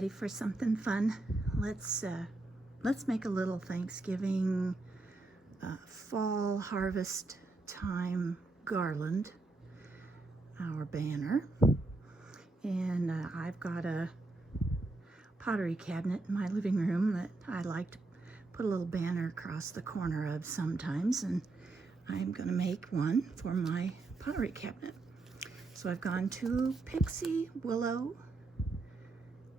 ready for something fun? Let's make a little Thanksgiving fall harvest time garland, our banner. And I've got a pottery cabinet in my living room that I like to put a little banner across the corner of sometimes, and I'm going to make one for my pottery cabinet. So I've gone to Pixie Willow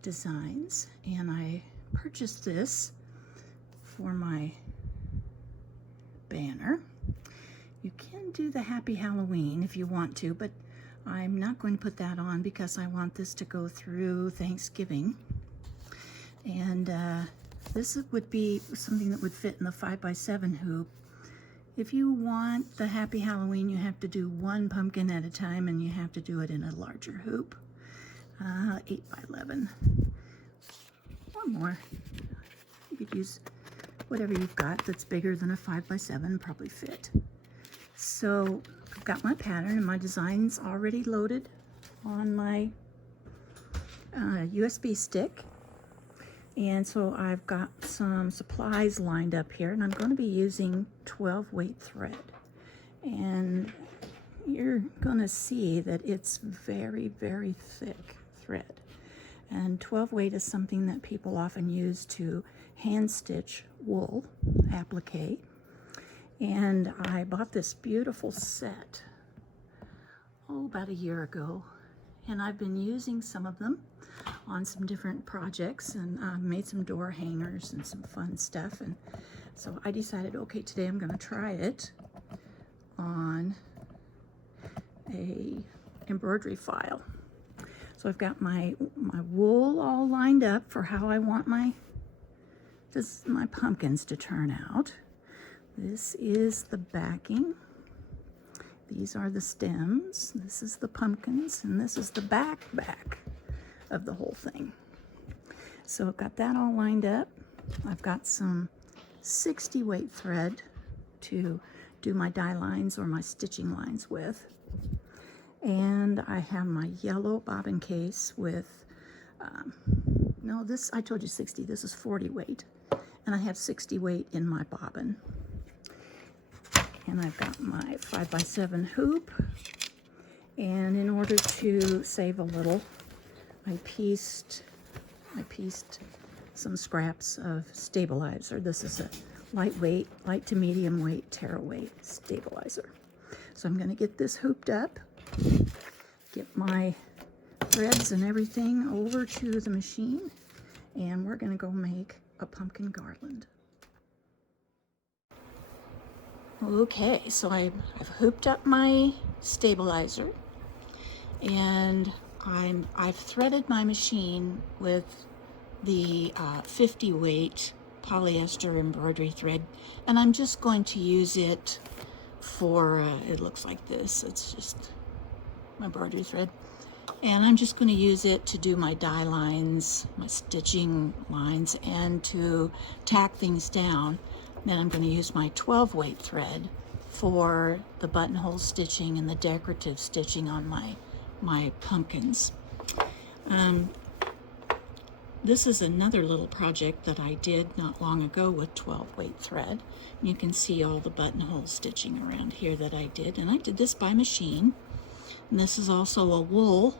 Designs, and I purchased this for my banner. You can do the Happy Halloween if you want to, but I'm not going to put that on because I want this to go through Thanksgiving. And this would be something that would fit in the 5x7 hoop. If you want the Happy Halloween, you have to do one pumpkin at a time, and you have to do it in a larger hoop. 8x11 or more. You could use whatever you've got that's bigger than a 5x7, probably fit. So I've got my pattern and my designs already loaded on my USB stick. And so I've got some supplies lined up here, and I'm going to be using 12 weight thread. And you're going to see that it's very, very thick thread. And 12 weight is something that people often use to hand stitch wool applique. And I bought this beautiful set, about a year ago. And I've been using some of them on some different projects, and made some door hangers and some fun stuff. And so I decided, okay, today I'm going to try it on a embroidery file. So I've got my wool all lined up for how I want my pumpkins to turn out. This is the backing. These are the stems. This is the pumpkins, and this is the back of the whole thing. So I've got that all lined up. I've got some 60 weight thread to do my die lines or my stitching lines with. And I have my yellow bobbin case with, no, this, I told you 60, this is 40 weight. And I have 60 weight in my bobbin. And I've got my 5x7 hoop. And in order to save a little, I pieced some scraps of stabilizer. This is a lightweight, light to medium weight tearaway stabilizer. So I'm going to get this hooped up, get my threads and everything over to the machine, and we're going to go make a pumpkin garland. Okay, so I've hooped up my stabilizer, and I've threaded my machine with the 50 weight polyester embroidery thread, and I'm just going to use it for, it looks like this, it's just my embroidery thread, and I'm just going to use it to do my die lines, my stitching lines, and to tack things down. Then I'm going to use my 12 weight thread for the buttonhole stitching and the decorative stitching on my pumpkins. This is another little project that I did not long ago with 12 weight thread. You can see all the buttonhole stitching around here that I did, and I did this by machine. And this is also a wool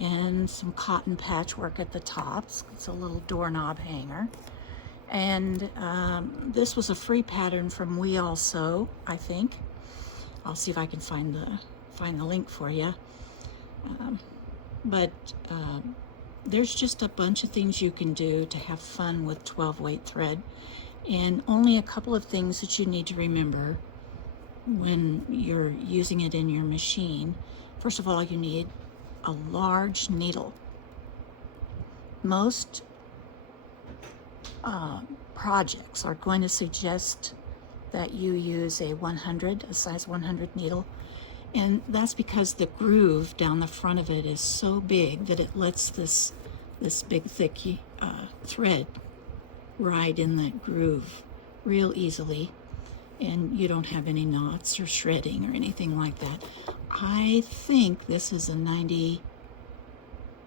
and some cotton patchwork at the tops. It's a little doorknob hanger. And this was a free pattern from We All Sew, I think. I'll see if I can find the link for you. There's just a bunch of things you can do to have fun with 12 weight thread, and only a couple of things that you need to remember when you're using it in your machine. First of all, you need a large needle. Most projects are going to suggest that you use a size 100 needle, and that's because the groove down the front of it is so big that it lets this big thick thread ride in that groove real easily, and you don't have any knots or shredding or anything like that. I think this is a 90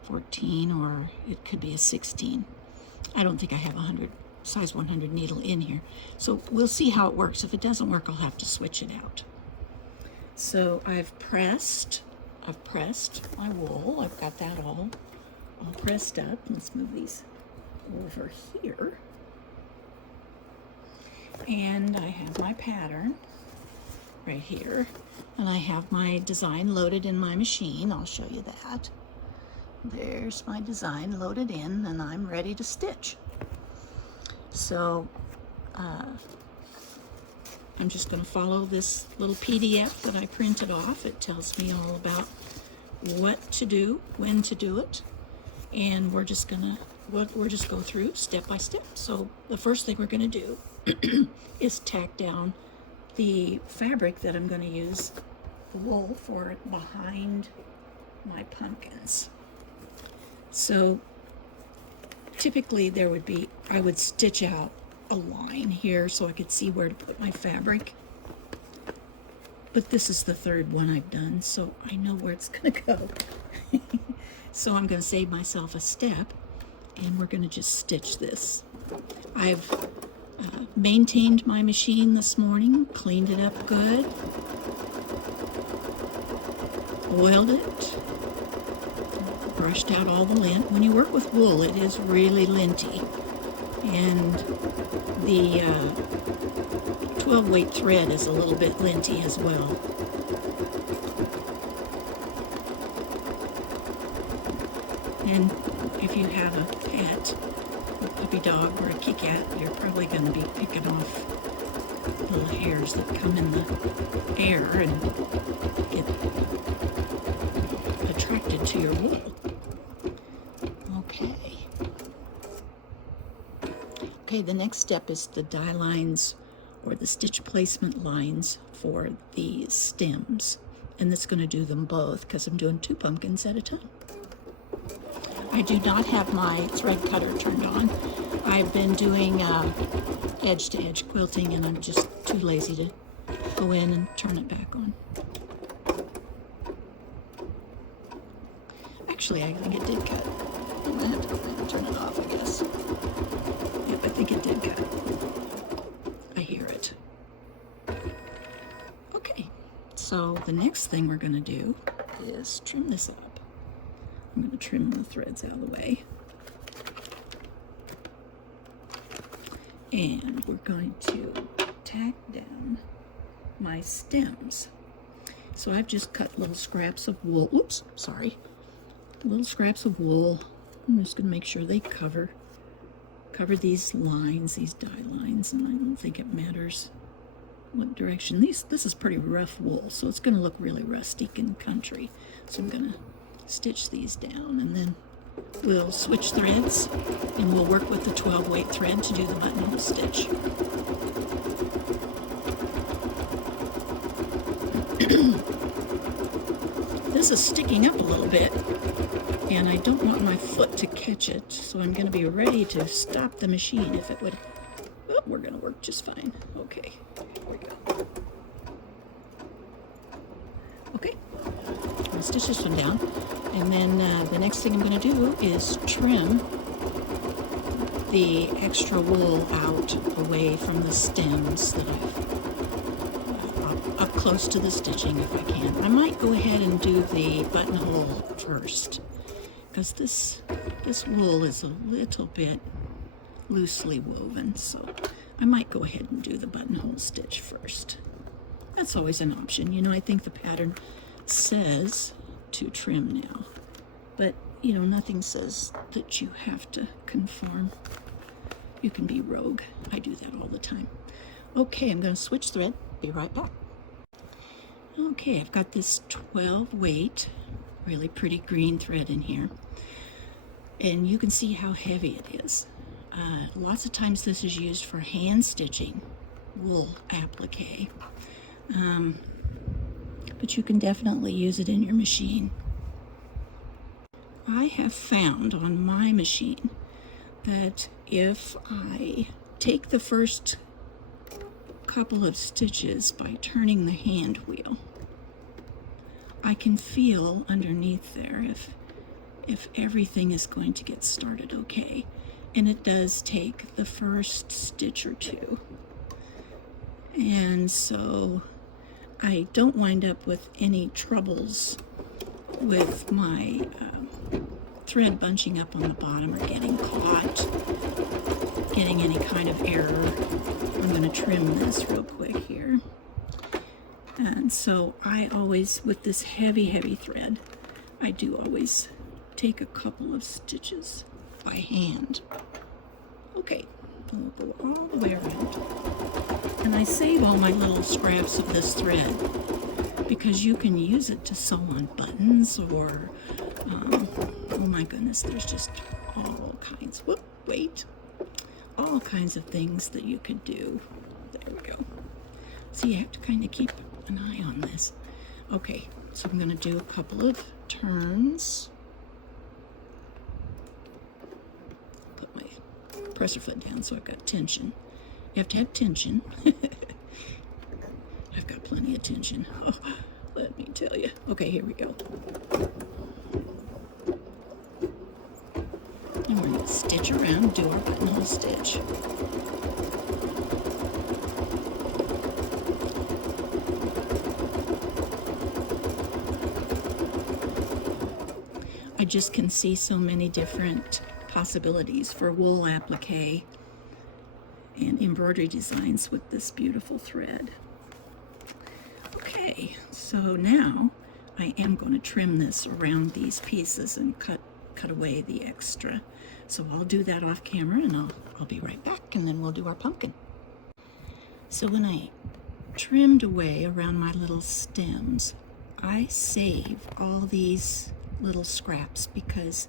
14, or it could be a 16. I don't think I have a size 100 needle in here. So we'll see how it works. If it doesn't work, I'll have to switch it out. So I've pressed my wool. I've got that all pressed up. Let's move these over here. And I have my pattern right here. And I have my design loaded in my machine. I'll show you that. There's my design loaded in, and I'm ready to stitch. So I'm just going to follow this little PDF that I printed off. It tells me all about what to do, when to do it, and we're just go through step by step. So the first thing we're going to do is tack down the fabric that I'm going to use, the wool, for behind my pumpkins. So typically I would stitch out a line here so I could see where to put my fabric. But this is the third one I've done, so I know where it's going to go. So I'm going to save myself a step, and we're going to just stitch this. I've maintained my machine this morning, cleaned it up good, oiled it, brushed out all the lint. When you work with wool, it is really linty, and the 12 weight thread is a little bit linty as well. And if you have a pet, a puppy dog or a kitty cat, you're probably going to be picking off little hairs that come in the air and get attracted to your wool. Okay, the next step is the die lines, or the stitch placement lines, for the stems. And that's going to do them both because I'm doing 2 pumpkins at a time. I do not have my thread cutter turned on. I've been doing edge-to-edge quilting, and I'm just too lazy to go in and turn it back on. Actually, I think it did cut. I'm gonna have to go in and turn it off, I guess. Yep, I think it did cut. I hear it. Okay, so the next thing we're gonna do is trim this up. I'm going to trim the threads out of the way. And we're going to tack down my stems. So I've just cut little scraps of wool. Oops, sorry. Little scraps of wool. I'm just going to make sure they cover these lines, these die lines, and I don't think it matters what direction. This is pretty rough wool, so it's going to look really rustic and country. So I'm going to stitch these down, and then we'll switch threads, and we'll work with the 12 weight thread to do the buttonhole stitch. This is sticking up a little bit, and I don't want my foot to catch it, so I'm going to be ready to stop the machine if it would. Oh, we're going to work just fine. Okay, here we go. Okay, I'm going to stitch this one down, and then the next thing I'm going to do is trim the extra wool out away from the stems that I've up close to the stitching if I can. I might go ahead and do the buttonhole first, because this wool is a little bit loosely woven, so I might go ahead and do the buttonhole stitch first. That's always an option. You know, I think the pattern says to trim now, but you know, nothing says that you have to conform. You can be rogue. I do that all the time. Okay, I'm going to switch thread. Be right back. Okay, I've got this 12 weight, really pretty green thread in here, and you can see how heavy it is. Lots of times this is used for hand stitching wool applique, but you can definitely use it in your machine. I have found on my machine that if I take the first couple of stitches by turning the hand wheel, I can feel underneath there if everything is going to get started okay. And it does take the first stitch or two. And so I don't wind up with any troubles with my thread bunching up on the bottom or getting caught, getting any kind of error. I'm going to trim this real quick here. And so I always, with this heavy thread, I do always take a couple of stitches by hand. Okay, we'll go all the way around. And I save all my little scraps of this thread because you can use it to sew on buttons or, oh my goodness, there's just all kinds, all kinds of things that you could do. There we go. So you have to kind of keep an eye on this. Okay, so I'm going to do a couple of turns. Put my presser foot down so I've got tension. You have to have tension. I've got plenty of tension. Oh, let me tell you. Okay, here we go. And we're going to stitch around, do our buttonhole stitch. I just can see so many different possibilities for wool applique and embroidery designs with this beautiful thread. Okay, so now I am going to trim this around these pieces and cut away the extra. So I'll do that off camera and I'll be right back, and then we'll do our pumpkin. So when I trimmed away around my little stems, I save all these little scraps because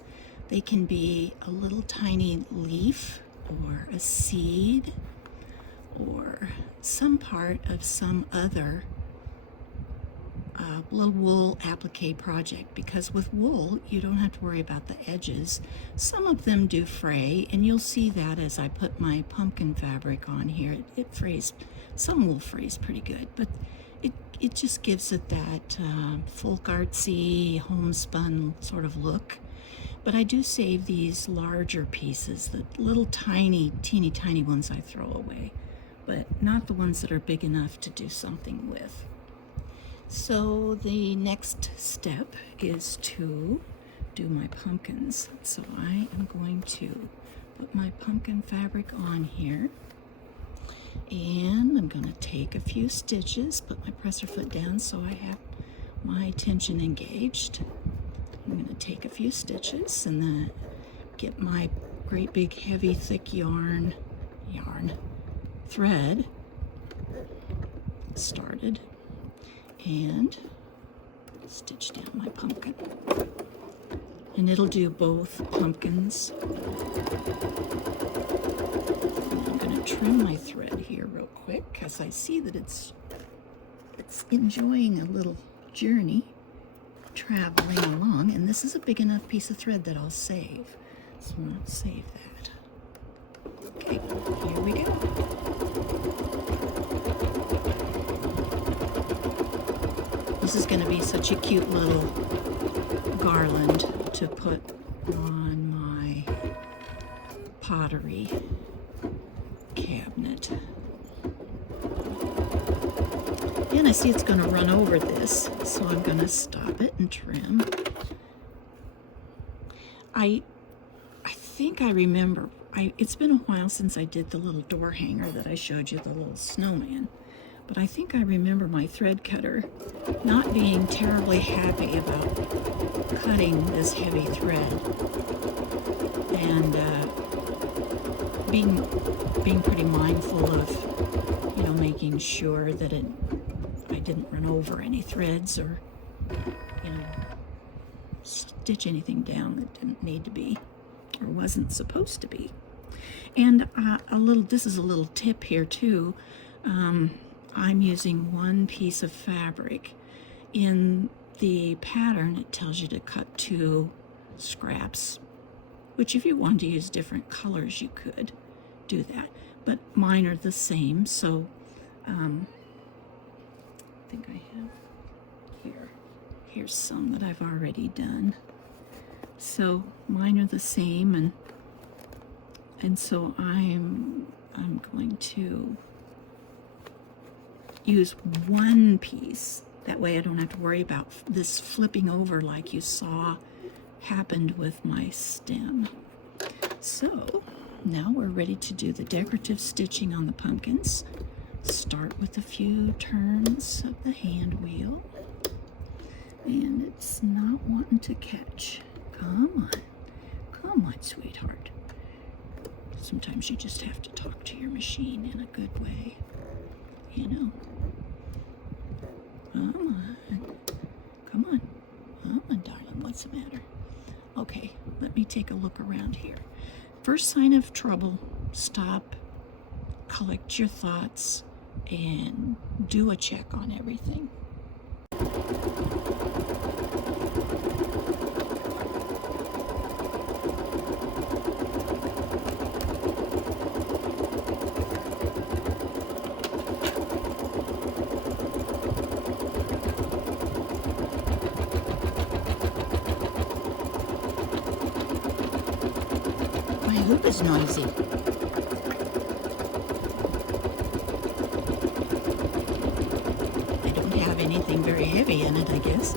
they can be a little tiny leaf or a seed or some part of some other little wool applique project, because with wool you don't have to worry about the edges. Some of them do fray, and you'll see that as I put my pumpkin fabric on here. It frays, some wool frays pretty good, but it just gives it that folk artsy homespun sort of look. But I do save these larger pieces, the little teeny tiny ones I throw away, but not the ones that are big enough to do something with. So the next step is to do my pumpkins. So I am going to put my pumpkin fabric on here, and I'm going to take a few stitches, put my presser foot down so I have my tension engaged. I'm going to take a few stitches and then get my great big heavy thick yarn thread started and stitch down my pumpkin. And it'll do both pumpkins. And I'm going to trim my thread here real quick because I see that it's enjoying a little journey traveling along, and this is a big enough piece of thread that I'll save. So I'll save that. Okay, here we go. This is going to be such a cute little garland to put on my pottery cabinet. And I see it's going to run over this, so I'm going to stop it and trim. I think I remember, it's been a while since I did the little door hanger that I showed you, the little snowman. But I think I remember my thread cutter not being terribly happy about cutting this heavy thread, and being pretty mindful of, making sure that I didn't run over any threads or, stitch anything down that didn't need to be or wasn't supposed to be. And this is a little tip here too. I'm using one piece of fabric. In the pattern, it tells you to cut 2 scraps, which if you wanted to use different colors, you could do that. But mine are the same, so I think I have here's some that I've already done. So mine are the same, and so I'm going to use one piece. That way I don't have to worry about this flipping over like you saw happened with my stem. So now we're ready to do the decorative stitching on the pumpkins. Start with a few turns of the hand wheel. And it's not wanting to catch. Come on, sweetheart. Sometimes you just have to talk to your machine in a good way, you know. Come on, darling, what's the matter? Okay, let me take a look around here. First sign of trouble, stop, collect your thoughts, and do a check on everything. My hoop is noisy. I don't have anything very heavy in it, I guess.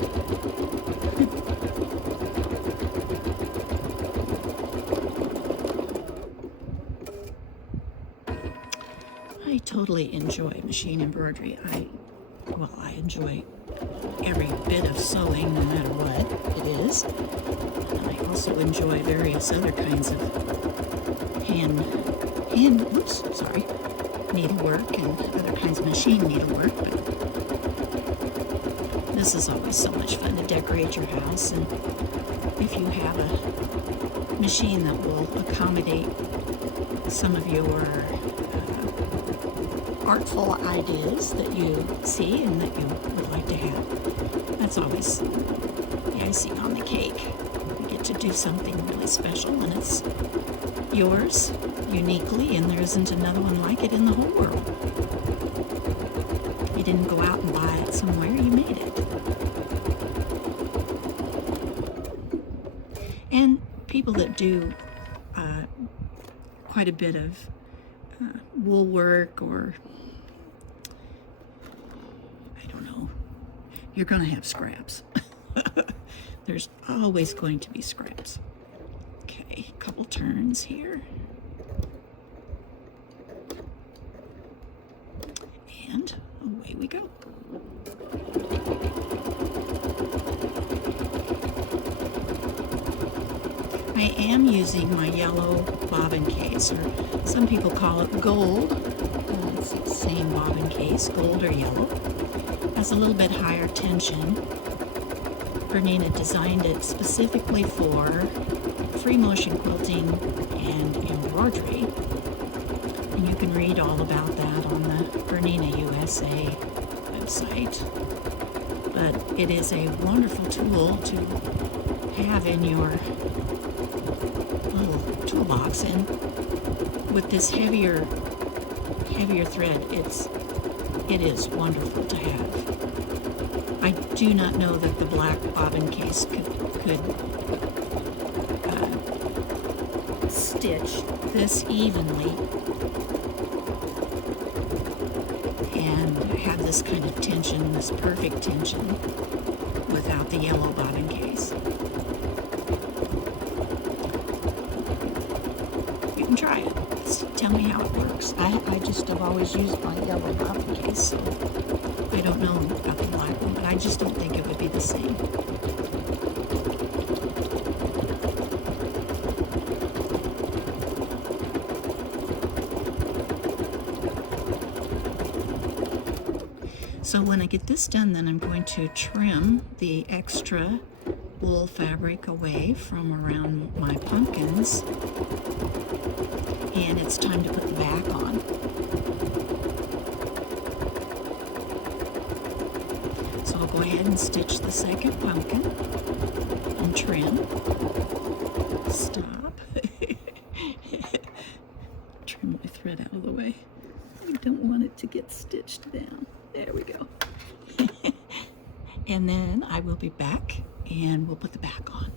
I totally enjoy machine embroidery. I enjoy every bit of sewing, no matter what it is. And I also enjoy various other kinds of needlework and other kinds of machine needlework. But this is always so much fun to decorate your house, and if you have a machine that will accommodate some of your artful ideas that you see and that you would like to have, that's always the icing on the cake. You get to do something really special, and it's yours uniquely, and there isn't another one like it in the whole world. You didn't go out and buy it somewhere, you made it. And people that do quite a bit of wool work, or I don't know, you're going to have scraps. There's always going to be scraps. Okay, a couple turns here. And away we go. I am using my yellow bobbin case, or some people call it gold. It's the same bobbin case, gold or yellow. Has a little bit higher tension. Bernina designed it specifically for free motion quilting and embroidery. And you can read all about that on the Bernina USA website. But it is a wonderful tool to have in your little toolbox, and with this heavier thread, it is wonderful to have. I do not know that the black bobbin case could stitch this evenly and have this kind of tension, this perfect tension, without the yellow bobbin case. You can try it. Tell me how it works. I just have always used my yellow bobbin case, so I don't know about the black one, but I just don't think it would be the same. So when I get this done, then I'm going to trim the extra wool fabric away from around my pumpkins, and it's time to put the back on. So I'll go ahead and stitch the second pumpkin and trim. Stop. Trim my thread out of the way. I don't want it to get stitched down. There we go. And then I will be back and we'll put the back on.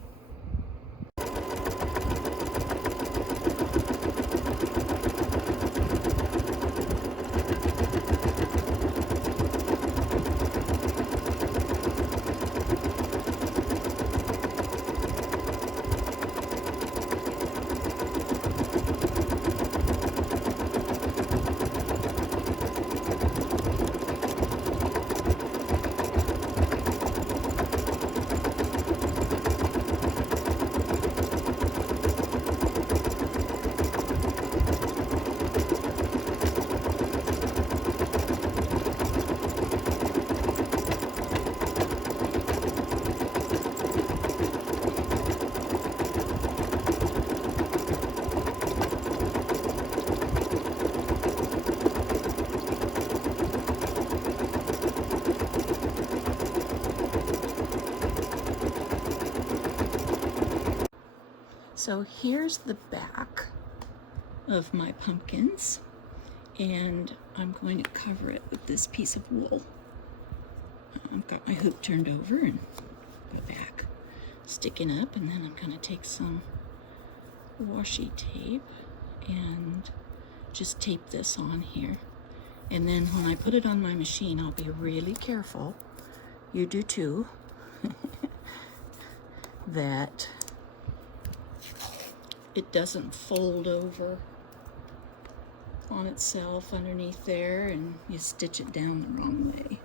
So here's the back of my pumpkins, and I'm going to cover it with this piece of wool. I've got my hoop turned over and the back sticking up, and then I'm going to take some washi tape and just tape this on here. And then when I put it on my machine, I'll be really careful, you do too, that it doesn't fold over on itself underneath there and you stitch it down the wrong way,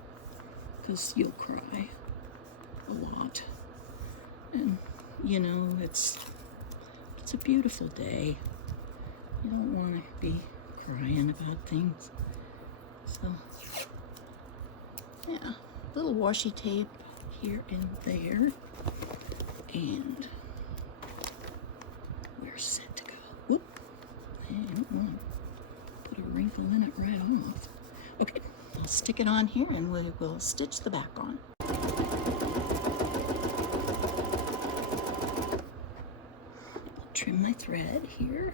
because you'll cry a lot. And you know, it's a beautiful day. You don't want to be crying about things. So yeah, little washi tape here and there, and we're set to go. Whoop! I don't want to put a wrinkle in it right off. Okay, I'll stick it on here and we will stitch the back on. I'll trim my thread here.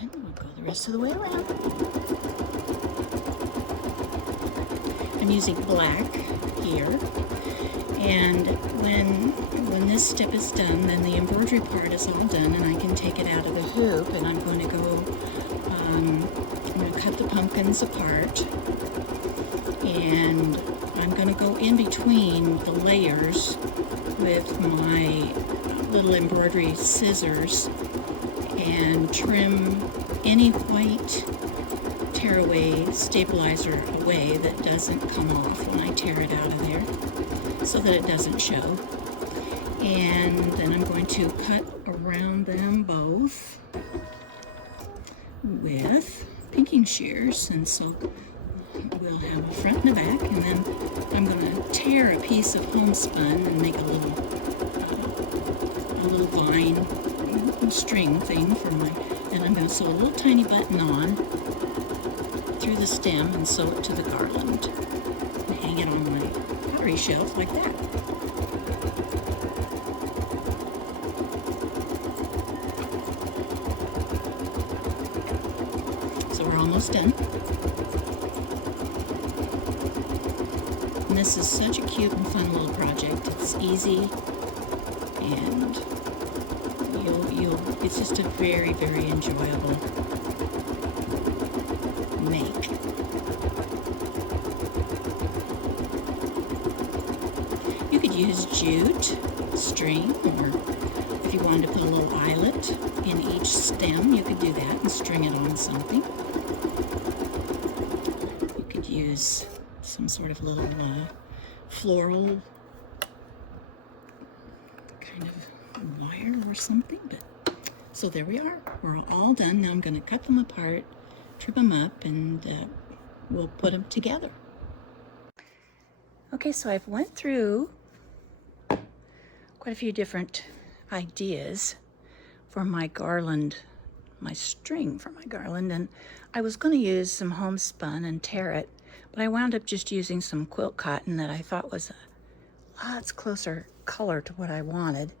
And we'll go the rest of the way around. I'm using black here, and when this step is done, then the embroidery part is all done, and I can take it out of the hoop, and I'm going to go, I'm going to cut the pumpkins apart, and I'm going to go in between the layers with my little embroidery scissors and trim any white tearaway stabilizer away that doesn't come off when I tear it out of there, so that it doesn't show. And then I'm going to cut around them both with pinking shears, and so we'll have a front and a back, and then I'm going to tear a piece of homespun and make a little vine string thing for my, and I'm going to sew a little tiny button on through the stem and sew it to the garland and hang it on my pottery shelf like that. So we're almost done. And this is such a cute and fun little project. It's easy, and it's just a very, very enjoyable make. You could use jute string, or if you wanted to put a little eyelet in each stem, you could do that and string it on something. You could use some sort of little floral kind of wire or something, but so there we are. We're all done. Now I'm going to cut them apart, trim them up, and we'll put them together. Okay, so I've went through quite a few different ideas for my garland, my string for my garland, and I was going to use some homespun and tear it, but I wound up just using some quilt cotton that I thought was a lots closer color to what I wanted.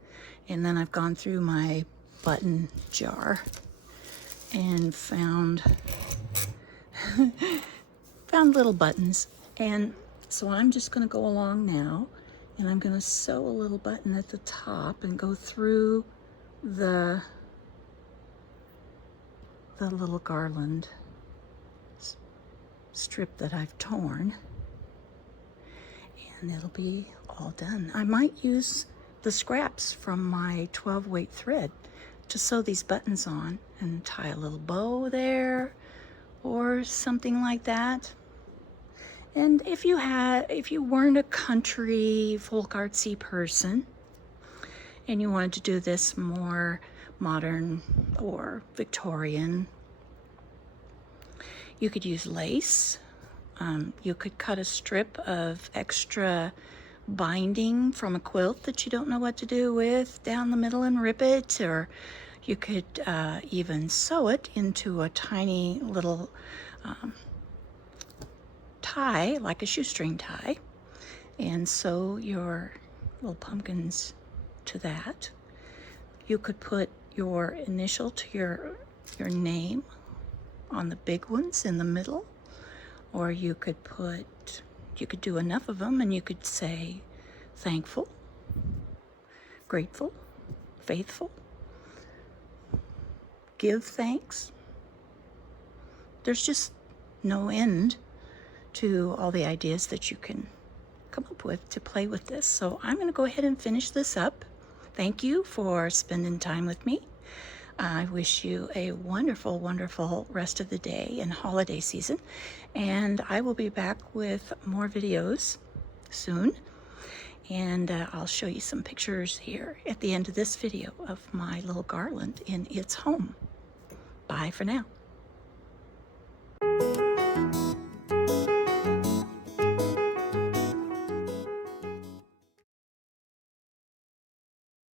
And then I've gone through my button jar and found little buttons, and so I'm just going to go along now, and I'm going to sew a little button at the top and go through the little garland strip that I've torn, and it'll be all done. I might use the scraps from my 12 weight thread to sew these buttons on and tie a little bow there or something like that. And if you weren't a country folk artsy person and you wanted to do this more modern or Victorian, you could use lace. You could cut a strip of extra binding from a quilt that you don't know what to do with down the middle and rip it, or you could even sew it into a tiny little tie, like a shoestring tie, and sew your little pumpkins to that. You could put your initial to your name on the big ones in the middle, or you could do enough of them and you could say thankful, grateful, faithful, give thanks. There's just no end to all the ideas that you can come up with to play with this. So I'm going to go ahead and finish this up. Thank you for spending time with me. I wish you a wonderful, wonderful rest of the day and holiday season. And I will be back with more videos soon. And I'll show you some pictures here at the end of this video of my little garland in its home. Bye for now.